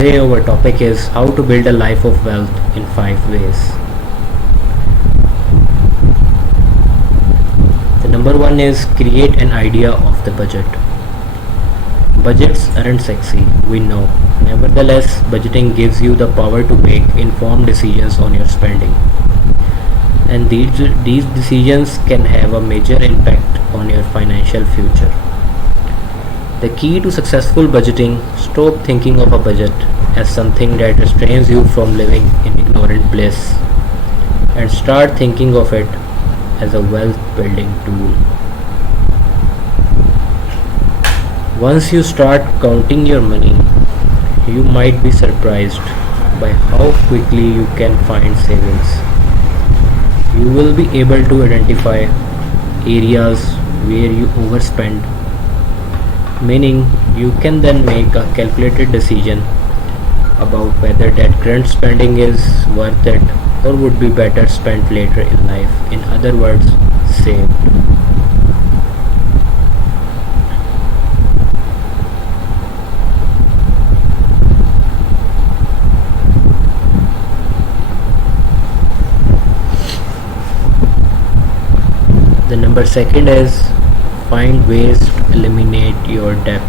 Today our topic is how to build a life of wealth in 5 ways. The number one is create an idea of the budget. Budgets aren't sexy, we know. Nevertheless, budgeting gives you the power to make informed decisions on your spending. And these decisions can have a major impact on your financial future. The key to successful budgeting: stop thinking of a budget as something that restrains you from living in ignorant bliss and start thinking of it as a wealth building tool. Once you start counting your money, you might be surprised by how quickly you can find savings. You will be able to identify areas where you overspend, meaning you can then make a calculated decision about whether that current spending is worth it or would be better spent later in life. In other words, saved. The number second is find ways to eliminate your debt.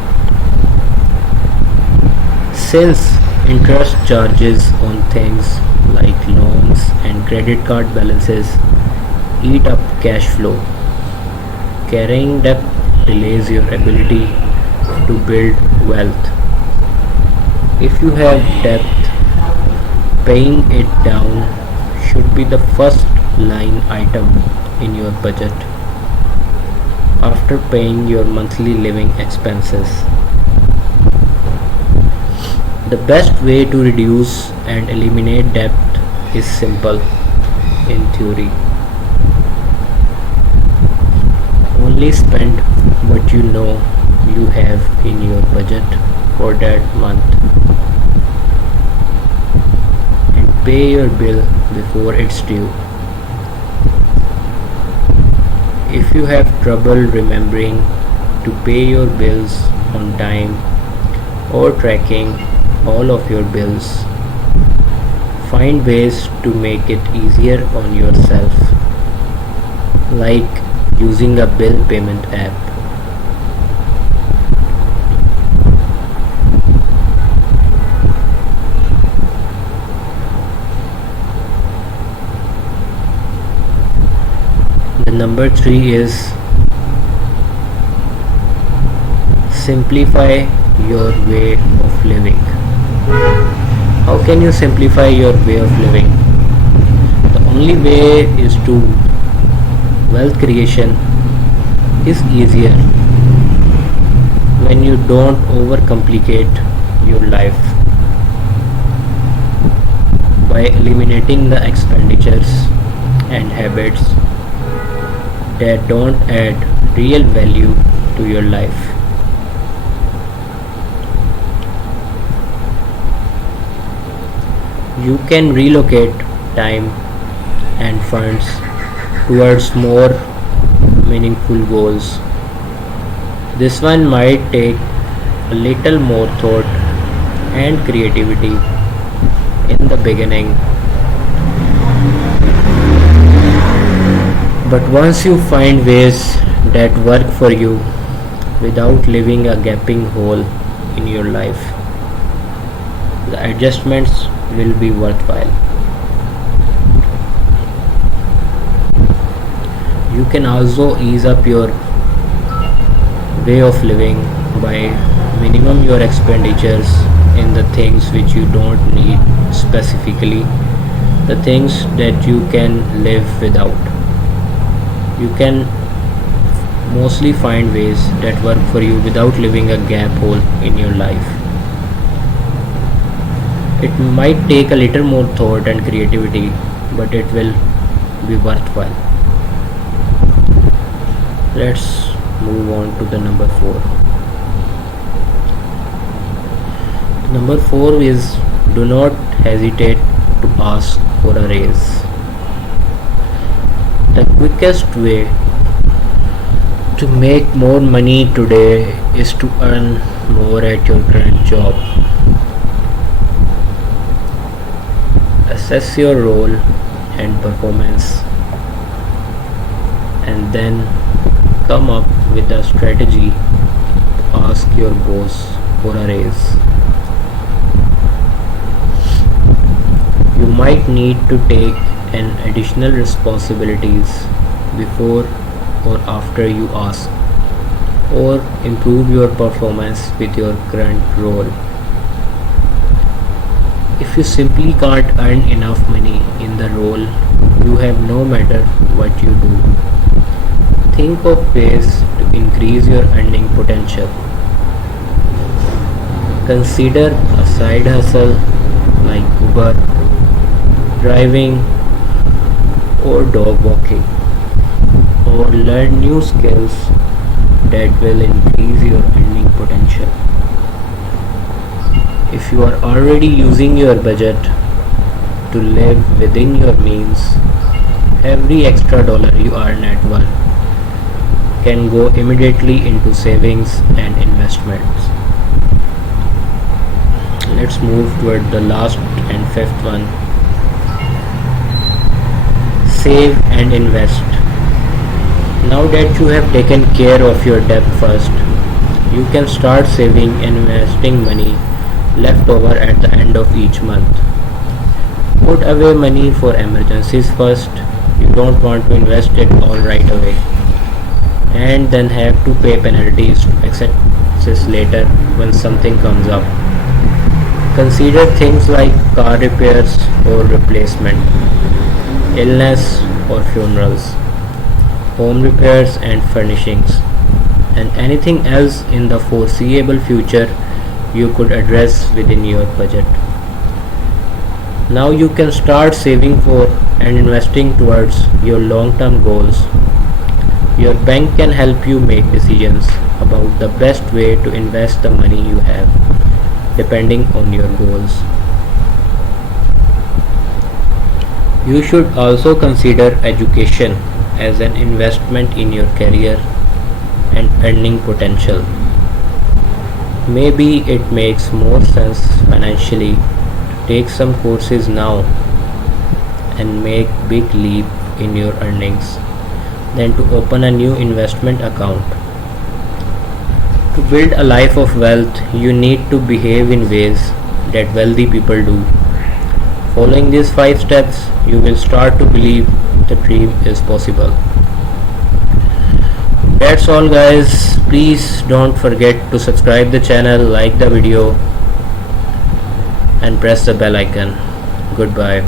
Since interest charges on things like loans and credit card balances eat up cash flow, carrying debt delays your ability to build wealth. If you have debt, paying it down should be the first line item in your budget after paying your monthly living expenses. The best way to reduce and eliminate debt is simple in theory. Only spend what you know you have in your budget for that month and pay your bill before it's due. If you have trouble remembering to pay your bills on time or tracking all of your bills, find ways to make it easier on yourself, like using a bill payment app. The number three is simplify your way of living. How can you simplify your way of living? The only way is to wealth creation is easier when you don't overcomplicate your life by eliminating the expenditures and habits that don't add real value to your life. You can relocate time and funds towards more meaningful goals. This one might take a little more thought and creativity in the beginning, but once you find ways that work for you without leaving a gaping hole in your life, the adjustments will be worthwhile. You can also ease up your way of living by minimum your expenditures in the things which you don't need, specifically the things that you can live without. You can mostly find ways that work for you without leaving a gap hole in your life. It might take a little more thought and creativity, but it will be worthwhile. Let's move on to the number four. Number four is do not hesitate to ask for a raise. The quickest way to make more money today is to earn more at your current job. Assess your role and performance, and then come up with a strategy. Ask your boss for a raise. You might need to take an additional responsibilities before or after you ask, or improve your performance with your current role. If you simply can't earn enough money in the role you have, no matter what you do, think of ways to increase your earning potential. Consider a side hustle like Uber, driving, or dog walking, or learn new skills that will increase your earning potential. If you are already using your budget to live within your means, every extra dollar you earn at work can go immediately into savings and investments. Let's move toward the last and fifth one. Save and invest. Now that you have taken care of your debt first, you can start saving and investing money left over at the end of each month. Put away money for emergencies first. You don't want to invest it all right away and then have to pay penalties to expenses later when something comes up. Consider things like car repairs or replacement, illness or funerals, home repairs and furnishings, and anything else in the foreseeable future you could address within your budget. Now you can start saving for and investing towards your long-term goals. Your bank can help you make decisions about the best way to invest the money you have, depending on your goals. You should also consider education as an investment in your career and earning potential. Maybe it makes more sense financially to take some courses now and make big leap in your earnings than to open a new investment account. To build a life of wealth, you need to behave in ways that wealthy people do. Following these 5 steps, you will start to believe the dream is possible. That's all guys. Please don't forget to subscribe the channel, like the video, and press the bell icon. Goodbye.